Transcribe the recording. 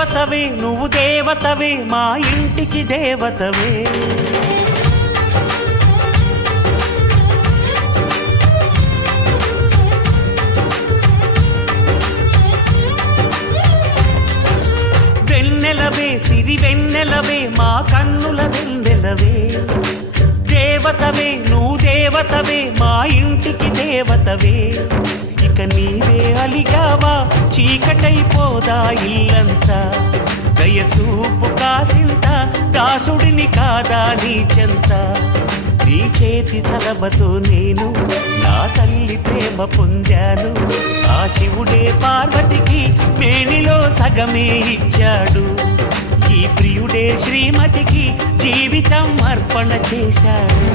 దేవతవే నువ్వు దేవతవే మా ఇంటికి దేవతవే. వెన్నెలవే సిరి వెన్నెలవే మా కన్నుల వెన్నెలవే. దేవతవే నువ్వు దేవతవే మా ఇంటికి దేవతవే. ఇక నీవే అలిగావా చీకటైపోదా ఇల్లంతా. దయచూపు కాసింత దాసుడిని కాదా నీ చెంత. నీ చేతి చలబతో నేను నా తల్లి ప్రేమ పొందాను. ఆ శివుడే పార్వతికి మేనిలో సగమే ఇచ్చాడు. ఈ ప్రియుడే శ్రీమతికి జీవితం అర్పణ చేశాడు.